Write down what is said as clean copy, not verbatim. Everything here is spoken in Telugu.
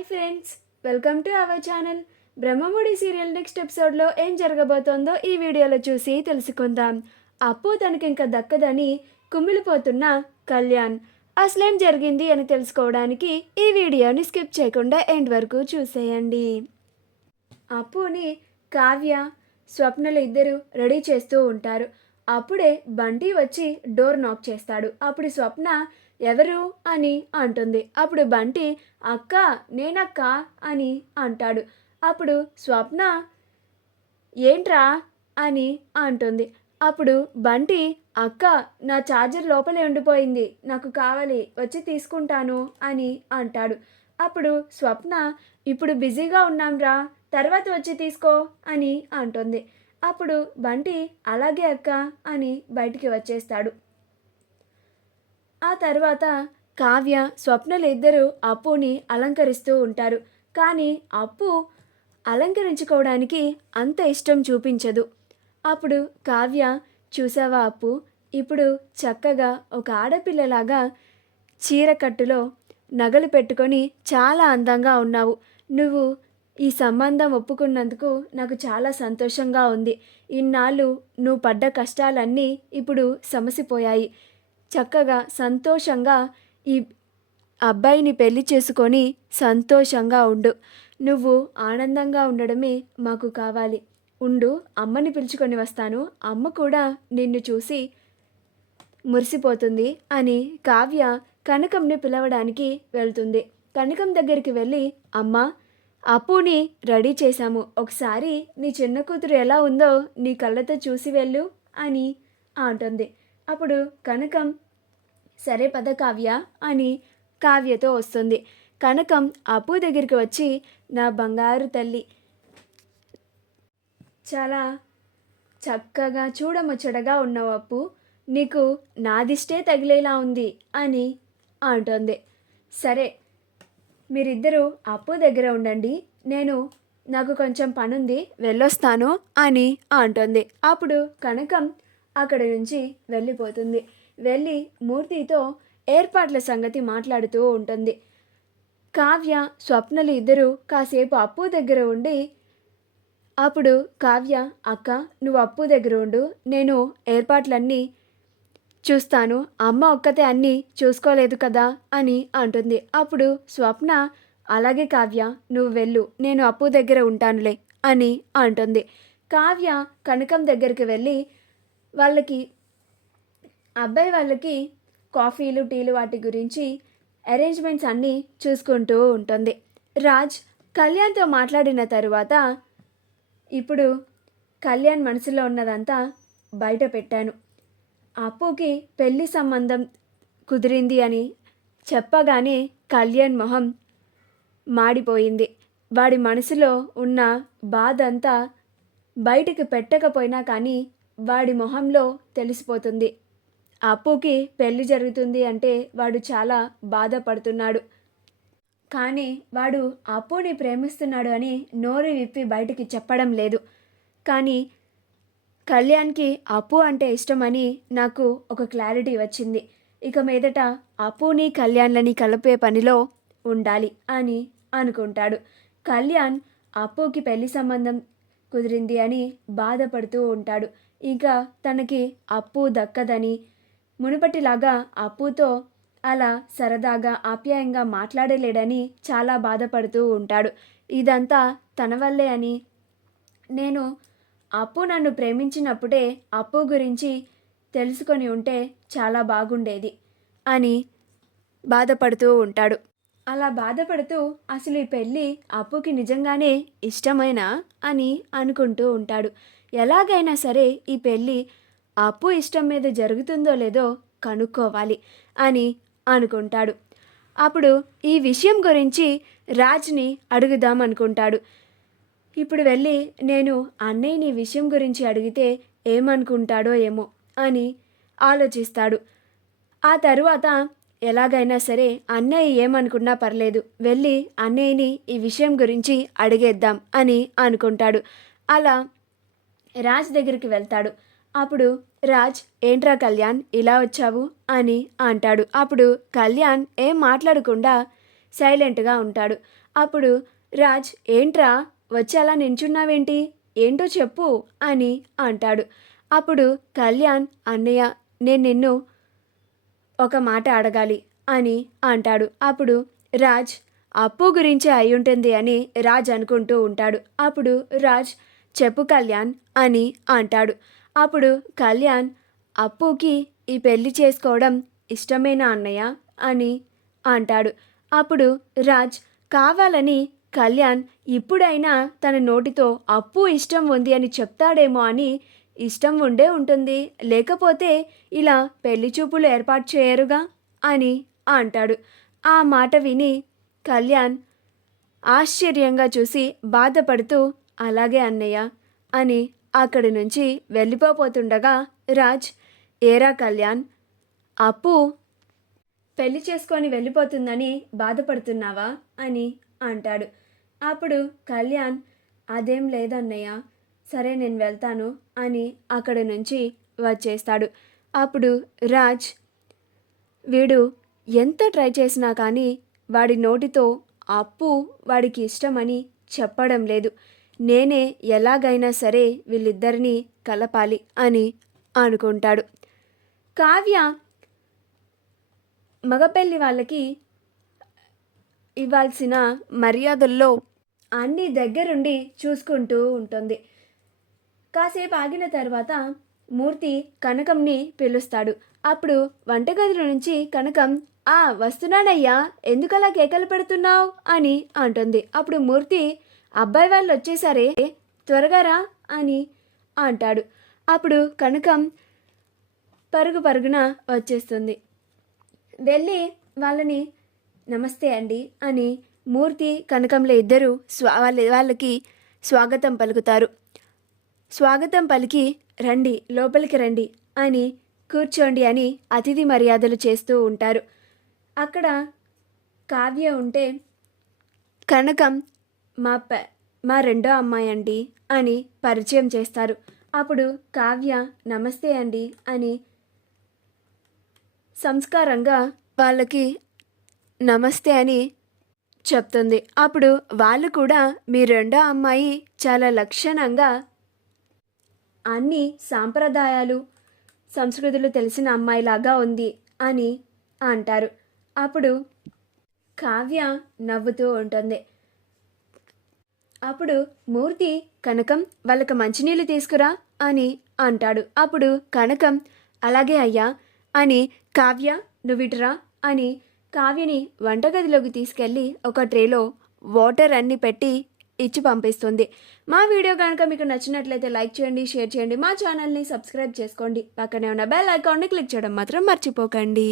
Hi friends, welcome to our channel. Brahmamudi serial next ఎపిసోడ్లో ఏం జరగబోతోందో ఈ వీడియోలో చూసి తెలుసుకుందాం. అప్పు తనకింక దక్కదని కుమిలిపోతున్న కళ్యాణ్ అసలేం జరిగింది అని తెలుసుకోవడానికి ఈ వీడియోని స్కిప్ చేయకుండా ఎండ్ వరకు చూసేయండి. అప్పుని కావ్య, స్వప్నలు ఇద్దరు రెడీ చేస్తూ ఉంటారు. అప్పుడే బంటి వచ్చి డోర్ నాక్ చేస్తాడు. అప్పుడు స్వప్న ఎవరు అని అంటుంది. అప్పుడు బంటి అక్క నేనక్క అని అంటాడు. అప్పుడు స్వప్న ఏంట్రా అని అంటుంది. అప్పుడు బంటి అక్క నా ఛార్జర్ లోపలే ఉండిపోయింది, నాకు కావాలి, వచ్చి తీసుకుంటాను అని అంటాడు. అప్పుడు స్వప్న ఇప్పుడు బిజీగా ఉన్నాంరా, తర్వాత వచ్చి తీసుకో అని అంటుంది. అప్పుడు బంటి అలాగే అక్క అని బయటికి వచ్చేస్తాడు. ఆ తర్వాత కావ్య, స్వప్నలు ఇద్దరు అప్పుని అలంకరిస్తూ ఉంటారు. కానీ అప్పు అలంకరించుకోవడానికి అంత ఇష్టం చూపించదు. అప్పుడు కావ్య చూసావా అప్పు, ఇప్పుడు చక్కగా ఒక ఆడపిల్లలాగా చీరకట్టులో నగలు పెట్టుకొని చాలా అందంగా ఉన్నావు. నువ్వు ఈ సంబంధం ఒప్పుకున్నందుకు నాకు చాలా సంతోషంగా ఉంది. ఇన్నాళ్ళు నువ్వు పడ్డ కష్టాలన్నీ ఇప్పుడు సమసిపోయాయి. చక్కగా సంతోషంగా ఈ అబ్బాయిని పెళ్లి చేసుకొని సంతోషంగా ఉండు. నువ్వు ఆనందంగా ఉండడమే మాకు కావాలి. ఉండు, అమ్మని పిలుచుకొని వస్తాను, అమ్మ కూడా నిన్ను చూసి మురిసిపోతుంది అని కావ్య కనకంని పిలవడానికి వెళ్తుంది. కనకం దగ్గరికి వెళ్ళి అమ్మ, అప్పుని రెడీ చేశాము, ఒకసారి నీ చిన్న కూతురు ఎలా ఉందో నీ కళ్ళతో చూసి వెళ్ళు అని అంటుంది. అప్పుడు కనకం సరే పద కావ్య అని కావ్యతో వస్తుంది. కనకం అప్పు దగ్గరికి వచ్చి నా బంగారు తల్లి, చాలా చక్కగా చూడముచ్చటగా ఉన్నావు అప్పు, నీకు నాదిష్టే తగిలేలా ఉంది అని అంటుంది. సరే మీరిద్దరూ అప్పు దగ్గర ఉండండి, నాకు కొంచెం పనుంది, వెళ్ళొస్తాను అని అంటుంది. అప్పుడు కనకం అక్కడి నుంచి వెళ్ళిపోతుంది. వెళ్ళి మూర్తితో ఏర్పాట్ల సంగతి మాట్లాడుతూ ఉంటుంది. కావ్య, స్వప్నలు ఇద్దరు కాసేపు అప్పు దగ్గర ఉండి అప్పుడు కావ్య అక్క నువ్వు అప్పు దగ్గర ఉండు, నేను ఏర్పాట్లన్నీ చూస్తాను, అమ్మ ఒక్కతే అన్నీ చూసుకోలేదు కదా అని అంటుంది. అప్పుడు స్వప్న అలాగే కావ్య నువ్వు వెళ్ళు, నేను అప్పు దగ్గర ఉంటానులే అని అంటుంది. కావ్య కనకం దగ్గరికి వెళ్ళి అబ్బాయి వాళ్ళకి కాఫీలు, టీలు వాటి గురించి అరేంజ్మెంట్స్ అన్నీ చూసుకుంటూ ఉంటుంది. రాజ్ కళ్యాణ్తో మాట్లాడిన తరువాత ఇప్పుడు కళ్యాణ్ మనసులో ఉన్నదంతా బయట పెట్టాను. అప్పుకి పెళ్లి సంబంధం కుదిరింది అని చెప్పగానే కళ్యాణ్ మొహం మాడిపోయింది. వాడి మనసులో ఉన్న బాధ అంతా బయటికి పెట్టకపోయినా కానీ వాడి మొహంలో తెలిసిపోతుంది. అప్పుకి పెళ్లి జరుగుతుంది అంటే వాడు చాలా బాధపడుతున్నాడు. కానీ వాడు అప్పుని ప్రేమిస్తున్నాడు అని నోరు విప్పి బయటికి చెప్పడం లేదు. కానీ కళ్యాణ్కి అప్పు అంటే ఇష్టమని నాకు ఒక క్లారిటీ వచ్చింది. ఇక మీదట అప్పుని కళ్యాణ్లని కలిపే పనిలో ఉండాలి అని అనుకుంటాడు. కళ్యాణ్ అప్పుకి పెళ్లి సంబంధం కుదిరింది అని బాధపడుతూ ఉంటాడు. ఇక తనకి అప్పు దక్కదని, మునుపటిలాగా అప్పుతో అలా సరదాగా ఆప్యాయంగా మాట్లాడలేడని చాలా బాధపడుతూ ఉంటాడు. ఇదంతా తన వల్లే అని, నేను అప్పు నన్ను ప్రేమించినప్పుడే అప్పు గురించి తెలుసుకొని ఉంటే చాలా బాగుండేది అని బాధపడుతూ ఉంటాడు. అలా బాధపడుతూ అసలు ఈ పెళ్ళి అప్పుకి నిజంగానే ఇష్టమేనా అని అనుకుంటూ ఉంటాడు. ఎలాగైనా సరే ఈ పెళ్ళి అప్పు ఇష్టం మీద జరుగుతుందో లేదో కనుక్కోవాలి అని అనుకుంటాడు. అప్పుడు ఈ విషయం గురించి రాజ్ని అడుగుదాం అనుకుంటాడు. ఇప్పుడు వెళ్ళి నేను అన్నయ్యని ఈ విషయం గురించి అడిగితే ఏమనుకుంటాడో ఏమో అని ఆలోచిస్తాడు. ఆ తరువాత ఎలాగైనా సరే అన్నయ్య ఏమనుకున్నా పర్లేదు, వెళ్ళి అన్నయ్యని ఈ విషయం గురించి అడిగేద్దాం అని అనుకుంటాడు. అలా రాజ్ దగ్గరికి వెళ్తాడు. అప్పుడు రాజ్ ఏంట్రా కళ్యాణ్ ఇలా వచ్చావు అని అంటాడు. అప్పుడు కళ్యాణ్ ఏం మాట్లాడకుండా సైలెంట్గా ఉంటాడు. అప్పుడు రాజ్ ఏంట్రా వచ్చి అలా నించున్నావేంటి, ఏంటో చెప్పు అని అంటాడు. అప్పుడు కళ్యాణ్ అన్నయ్య నేను నిన్ను ఒక మాట అడగాలి అని అంటాడు. అప్పుడు రాజ్ అప్పు గురించి అయ్యుంటుంది అని రాజ్ అనుకుంటూ ఉంటాడు. అప్పుడు రాజ్ చెప్పు కళ్యాణ్ అని అంటాడు. అప్పుడు కళ్యాణ్ అప్పుకి ఈ పెళ్లి చేసుకోవడం ఇష్టమేనా అన్నయ్య అని అంటాడు. అప్పుడు రాజ్ కావాలని కళ్యాణ్ ఇప్పుడైనా తన నోటితో అప్పు ఇష్టం ఉంది అని చెప్తాడేమో అని ఇష్టం ఉండే ఉంటుంది, లేకపోతే ఇలా పెళ్లి చూపులు ఏర్పాటు చేయరుగా అని అంటాడు. ఆ మాట విని కళ్యాణ్ ఆశ్చర్యంగా చూసి బాధపడుతూ అలాగే అన్నయ్య అని అక్కడి నుంచి వెళ్ళిపోతుండగా రాజ్ ఏరా కళ్యాణ్ అప్పు పెళ్లి చేసుకొని వెళ్ళిపోతుందని బాధపడుతున్నావా అని అంటాడు. అప్పుడు కళ్యాణ్ అదేం లేదన్నయ్య, సరే నేను వెళ్తాను అని అక్కడి నుంచి వచ్చేస్తాడు. అప్పుడు రాజ్ వీడు ఎంత ట్రై చేసినా కానీ వాడి నోటితో అప్పు వాడికి ఇష్టమని చెప్పడం లేదు, నేనే ఎలాగైనా సరే వీళ్ళిద్దరినీ కలపాలి అని అనుకుంటాడు. కావ్య మగపెళ్ళి వాళ్ళకి ఇవ్వాల్సిన మర్యాదల్లో అన్ని దగ్గరుండి చూసుకుంటూ ఉంటుంది. కాసేపు ఆగిన తర్వాత మూర్తి కనకంని పిలుస్తాడు. అప్పుడు వంటగదిలో నుంచి కనకం వస్తున్నానయ్యా, ఎందుకలా కేకలు పెడుతున్నావు అని అంటుంది. అప్పుడు మూర్తి అబ్బాయి వాళ్ళు వచ్చేసారే, త్వరగా రా అని అంటాడు. అప్పుడు కనకం పరుగున వచ్చేస్తుంది. వెళ్ళి వాళ్ళని నమస్తే అండి అని మూర్తి కనకంలో ఇద్దరు వాళ్ళకి స్వాగతం పలుకుతారు. స్వాగతం పలికి రండి లోపలికి రండి అని కూర్చోండి అని అతిథి మర్యాదలు చేస్తూ ఉంటారు. అక్కడ కావ్య ఉంటే కనకం మా రెండో అమ్మాయి అండి అని పరిచయం చేస్తారు. అప్పుడు కావ్య నమస్తే అండి అని సంస్కారంగా వాళ్ళకి నమస్తే అని చెప్తుంది. అప్పుడు వాళ్ళు కూడా మీ రెండో అమ్మాయి చాలా లక్షణంగా అన్ని సాంప్రదాయాలు సంస్కృతులు తెలిసిన అమ్మాయిలాగా ఉంది అని అంటారు. అప్పుడు కావ్య నవ్వుతూ ఉంటుంది. అప్పుడు మూర్తి కనకం వాళ్ళకి మంచినీళ్ళు తీసుకురా అని అంటాడు. అప్పుడు కనకం అలాగే అయ్యా అని కావ్య నువ్విట్రా అని కావ్యని వంటగదిలోకి తీసుకెళ్ళి ఒక ట్రేలో వాటర్ అన్ని పెట్టి ఇచ్చి పంపిస్తుంది. మా వీడియో కనుక మీకు నచ్చినట్లయితే లైక్ చేయండి, షేర్ చేయండి, మా ఛానల్ని సబ్స్క్రైబ్ చేసుకోండి, పక్కనే ఉన్న బెల్ ఐకాన్ని క్లిక్ చేయడం మాత్రం మర్చిపోకండి.